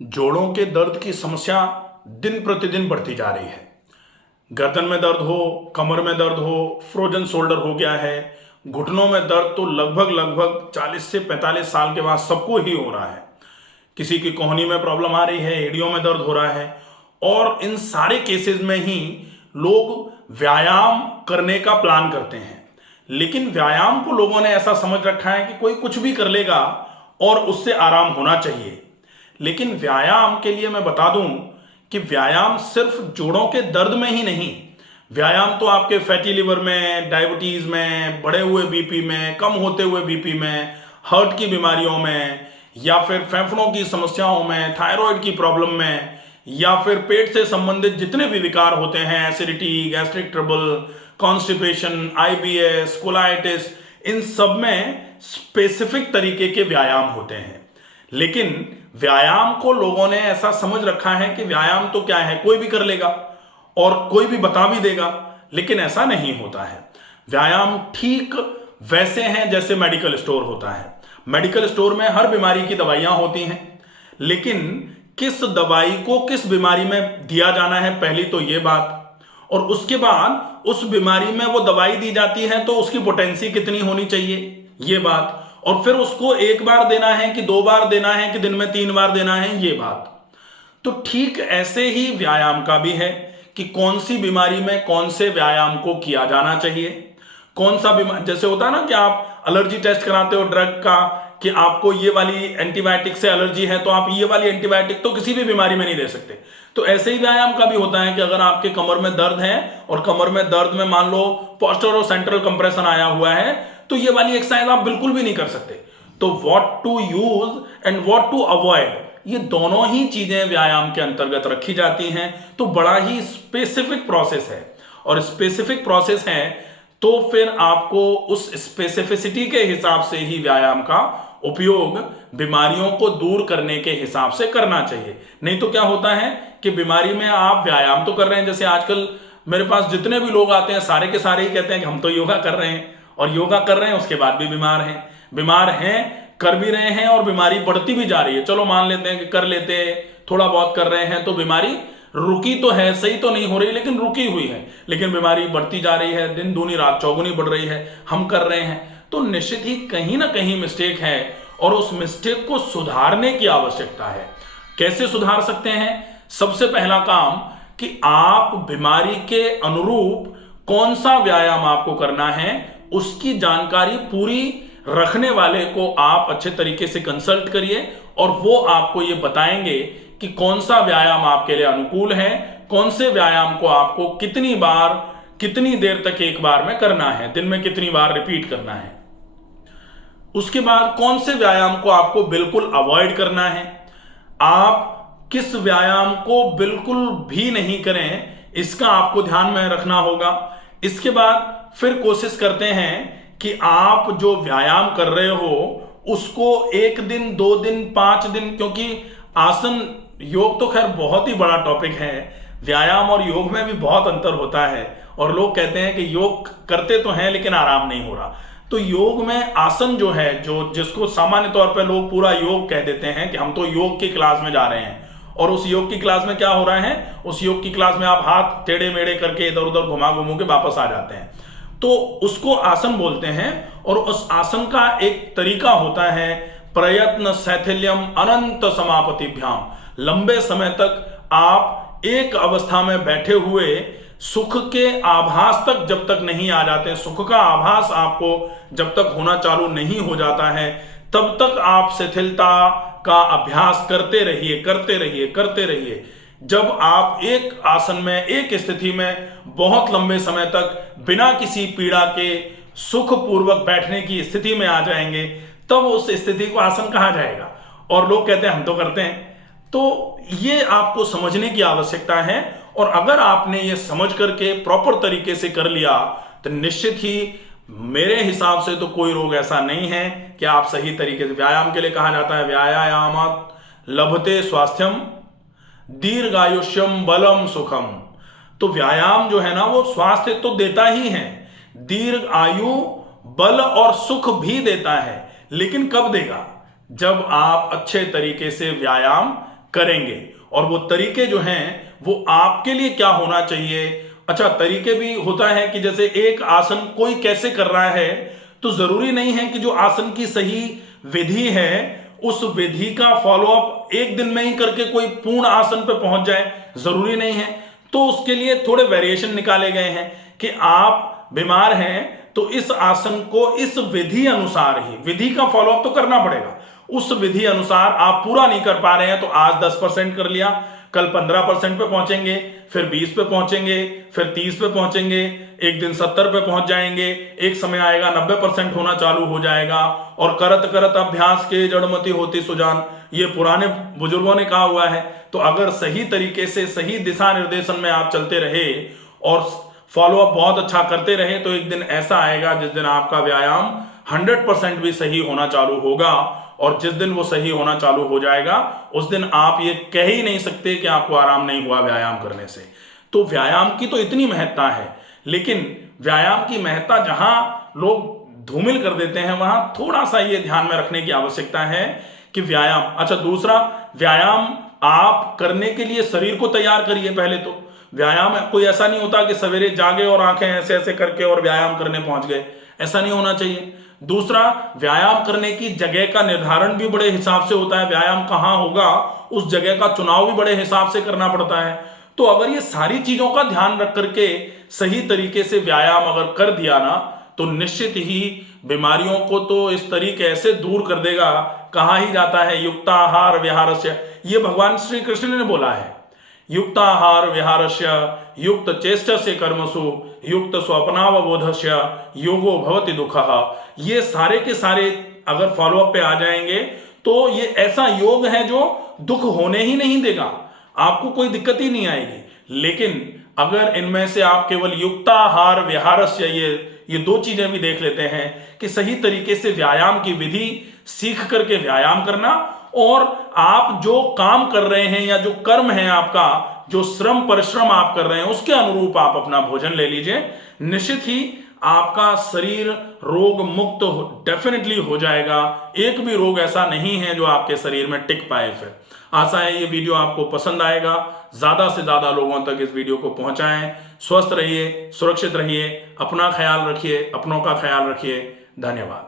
जोड़ों के दर्द की समस्या दिन प्रतिदिन बढ़ती जा रही है। गर्दन में दर्द हो, कमर में दर्द हो, फ्रोजन शोल्डर हो गया है, घुटनों में दर्द तो लगभग लगभग 40 से 45 साल के बाद सबको ही हो रहा है। किसी की कोहनी में प्रॉब्लम आ रही है, एड़ियों में दर्द हो रहा है। और इन सारे केसेस में ही लोग व्यायाम करने का प्लान करते हैं, लेकिन व्यायाम को लोगों ने ऐसा समझ रखा है कि कोई कुछ भी कर लेगा और उससे आराम होना चाहिए। लेकिन व्यायाम के लिए मैं बता दूं कि व्यायाम सिर्फ जोड़ों के दर्द में ही नहीं, व्यायाम तो आपके फैटी लिवर में, डायबिटीज में, बढ़े हुए बीपी में, कम होते हुए बीपी में, हार्ट की बीमारियों में, या फिर फेफड़ों की समस्याओं में, थायराइड की प्रॉब्लम में, या फिर पेट से संबंधित जितने भी विकार होते हैं, acidity, gastric trouble, constipation, IBS, colitis, इन सब में स्पेसिफिक तरीके के व्यायाम होते हैं। लेकिन व्यायाम को लोगों ने ऐसा समझ रखा है कि व्यायाम तो क्या है, कोई भी कर लेगा और कोई भी बता भी देगा, लेकिन ऐसा नहीं होता है। व्यायाम ठीक वैसे हैं जैसे मेडिकल स्टोर होता है। मेडिकल स्टोर में हर बीमारी की दवाइयां होती हैं, लेकिन किस दवाई को किस बीमारी में दिया जाना है, पहली तो ये बात। और उसके बाद उस बीमारी में वो दवाई दी जाती है तो उसकी पोटेंसी कितनी होनी चाहिए, ये बात। और फिर उसको एक बार देना है कि 2 बार देना है कि दिन में 3 बार देना है, ये बात। तो ठीक ऐसे ही व्यायाम का भी है कि कौन सी बीमारी में कौन से व्यायाम को किया जाना चाहिए। कौन सा बीमारी, जैसे होता है ना कि आप एलर्जी टेस्ट कराते हो ड्रग का, कि आपको ये वाली एंटीबायोटिक से एलर्जी है तो आप ये वाली एंटीबायोटिक तो किसी भी बीमारी में नहीं दे सकते। तो ऐसे ही व्यायाम का भी होता है कि अगर आपके कमर में दर्द है और कमर में दर्द में मान लो पोस्टीरियर सेंट्रल कंप्रेशन आया हुआ है, तो ये वाली एक्सरसाइज आप बिल्कुल भी नहीं कर सकते। तो what to use and what to avoid, ये दोनों ही चीजें व्यायाम के अंतर्गत रखी जाती हैं। तो बड़ा ही स्पेसिफिक प्रोसेस है, और स्पेसिफिक प्रोसेस है तो फिर आपको उस स्पेसिफिसिटी के हिसाब से ही व्यायाम का उपयोग बीमारियों को दूर करने के हिसाब से करना चाहिए। नहीं तो क्या होता है कि बीमारी में आप व्यायाम तो कर रहे हैं, जैसे आजकल मेरे पास जितने भी लोग आते हैं सारे के सारे ही कहते हैं कि हम तो योगा कर रहे हैं, और योगा कर रहे हैं उसके बाद भी बीमार हैं, कर भी रहे हैं और बीमारी बढ़ती भी जा रही है। चलो मान लेते हैं कि कर लेते थोड़ा बहुत कर रहे हैं तो बीमारी रुकी तो है, सही तो नहीं हो रही लेकिन रुकी हुई है, लेकिन बीमारी बढ़ती जा रही है, दिन दूनी रात चौगुनी बढ़ रही है, हम कर रहे हैं। तो निश्चित ही कहीं ना कहीं मिस्टेक है और उस मिस्टेक को सुधारने की आवश्यकता है। कैसे सुधार सकते हैं? सबसे पहला काम कि आप बीमारी के अनुरूप कौन सा व्यायाम आपको करना है, उसकी जानकारी पूरी रखने वाले को आप अच्छे तरीके से कंसल्ट करिए, और वो आपको ये बताएंगे कि कौन सा व्यायाम आपके लिए अनुकूल है, कौन से व्यायाम को आपको कितनी बार, कितनी देर तक एक बार में करना है, दिन में कितनी बार रिपीट करना है। उसके बाद कौन से व्यायाम को आपको बिल्कुल अवॉइड करना है, आप किस व्यायाम को बिल्कुल भी नहीं करें, इसका आपको ध्यान में रखना होगा। इसके बाद फिर कोशिश करते हैं कि आप जो व्यायाम कर रहे हो उसको 1 दिन, 2 दिन, 5 दिन, क्योंकि आसन, योग तो खैर बहुत ही बड़ा टॉपिक है, व्यायाम और योग में भी बहुत अंतर होता है। और लोग कहते हैं कि योग करते तो हैं लेकिन आराम नहीं हो रहा। तो योग में आसन जो है, जो जिसको सामान्य तौर पर लोग पूरा योग कह देते हैं कि हम तो योग की क्लास में जा रहे हैं, और उस योग की क्लास में क्या हो रहा है, उस योग की क्लास में आप हाथ टेढ़े मेढ़े करके इधर उधर घुमा घुमू के वापस आ जाते हैं, तो उसको आसन बोलते हैं। और उस आसन का एक तरीका होता है प्रयत्न शैथिल्यम अनंत समापतिभ्याम, लंबे समय तक आप एक अवस्था में बैठे हुए सुख के आभास तक जब तक नहीं आ जाते, सुख का आभास आपको जब तक होना चालू नहीं हो जाता है, तब तक आप शिथिलता का अभ्यास करते रहिए, करते रहिए, करते रहिए। जब आप एक आसन में, एक स्थिति में बहुत लंबे समय तक बिना किसी पीड़ा के सुखपूर्वक बैठने की स्थिति में आ जाएंगे, तब उस स्थिति को आसन कहा जाएगा। और लोग कहते हैं हम तो करते हैं। तो ये आपको समझने की आवश्यकता है, और अगर आपने ये समझ करके प्रॉपर तरीके से कर लिया तो निश्चित ही मेरे हिसाब से तो कोई रोग ऐसा नहीं है कि आप सही तरीके से, व्यायाम के लिए कहा जाता है व्यायामात् लभते स्वास्थ्यम दीर्घायुष्यम बलम सुखम। तो व्यायाम जो है ना वो स्वास्थ्य तो देता ही है, दीर्घ आयु, बल और सुख भी देता है, लेकिन कब देगा? जब आप अच्छे तरीके से व्यायाम करेंगे। और वो तरीके जो हैं वो आपके लिए क्या होना चाहिए। अच्छा, तरीके भी होता है कि जैसे एक आसन कोई कैसे कर रहा है, तो जरूरी नहीं है कि जो आसन की सही विधि है उस विधि का फॉलोअप एक दिन में ही करके कोई पूर्ण आसन पे पहुंच जाए, जरूरी नहीं है। तो उसके लिए थोड़े वेरिएशन निकाले गए हैं कि आप बीमार हैं तो इस आसन को इस विधि अनुसार ही, विधि का फॉलोअप तो करना पड़ेगा, उस विधि अनुसार आप पूरा नहीं कर पा रहे हैं तो आज 10% कर लिया, कल 15% पे पहुंचेंगे, फिर 20 पे पहुंचेंगे, फिर 30 पे पहुंचेंगे, एक दिन 70 पे पहुंच जाएंगे, एक समय आएगा 90% होना चालू हो जाएगा। और करत करत अभ्यास के जड़मति होती सुजान, ये पुराने बुजुर्गों ने कहा हुआ है। तो अगर सही तरीके से सही दिशा निर्देशन में आप चलते रहे और फॉलोअप बहुत अच्छा करते रहे तो एक दिन ऐसा आएगा जिस दिन आपका व्यायाम 100% भी सही होना चालू होगा। और जिस दिन वो सही होना चालू हो जाएगा उस दिन आप ये कह ही नहीं सकते कि आपको आराम नहीं हुआ व्यायाम करने से। तो व्यायाम की तो इतनी महत्ता है, लेकिन व्यायाम की महत्ता जहां लोग धूमिल कर देते हैं वहां थोड़ा सा ये ध्यान में रखने की आवश्यकता है कि व्यायाम, अच्छा दूसरा, व्यायाम आप करने के लिए शरीर को तैयार करिए। पहले तो व्यायाम कोई ऐसा नहीं होता कि सवेरे जागे और आंखें ऐसे ऐसे करके और व्यायाम करने पहुंच गए, ऐसा नहीं होना चाहिए। दूसरा, व्यायाम करने की जगह का निर्धारण भी बड़े हिसाब से होता है, व्यायाम कहां होगा उस जगह का चुनाव भी बड़े हिसाब से करना पड़ता है। तो अगर ये सारी चीजों का ध्यान रख करके सही तरीके से व्यायाम अगर कर दिया ना तो निश्चित ही बीमारियों को तो इस तरीके ऐसे दूर कर देगा। कहा ही जाता है युक्ताहार विहारस्य, ये भगवान श्री कृष्ण ने बोला है, युक्ताहार विहारस्य युक्त चेष्टस्य कर्मसु युक्त स्वप्नावबोधस्य योगो भवति दुःखः। ये सारे के सारे अगर फॉलोअप पे आ जाएंगे तो ये ऐसा योग है जो दुख होने ही नहीं देगा, आपको कोई दिक्कत ही नहीं आएगी। लेकिन अगर इनमें से आप केवल युक्ताहार विहारस्य ये दो चीजें भी देख लेते हैं कि सही तरीके से व्यायाम की विधि सीख करके व्यायाम करना, और आप जो काम कर रहे हैं या जो कर्म है आपका, जो श्रम परिश्रम आप कर रहे हैं उसके अनुरूप आप अपना भोजन ले लीजिए, निश्चित ही आपका शरीर रोग मुक्त डेफिनेटली हो जाएगा। एक भी रोग ऐसा नहीं है जो आपके शरीर में टिक पाए। फिर आशा है ये वीडियो आपको पसंद आएगा, ज्यादा से ज्यादा लोगों तक इस वीडियो को पहुंचाएं। स्वस्थ रहिए, सुरक्षित रहिए, अपना ख्याल रखिए, अपनों का ख्याल रखिए। धन्यवाद।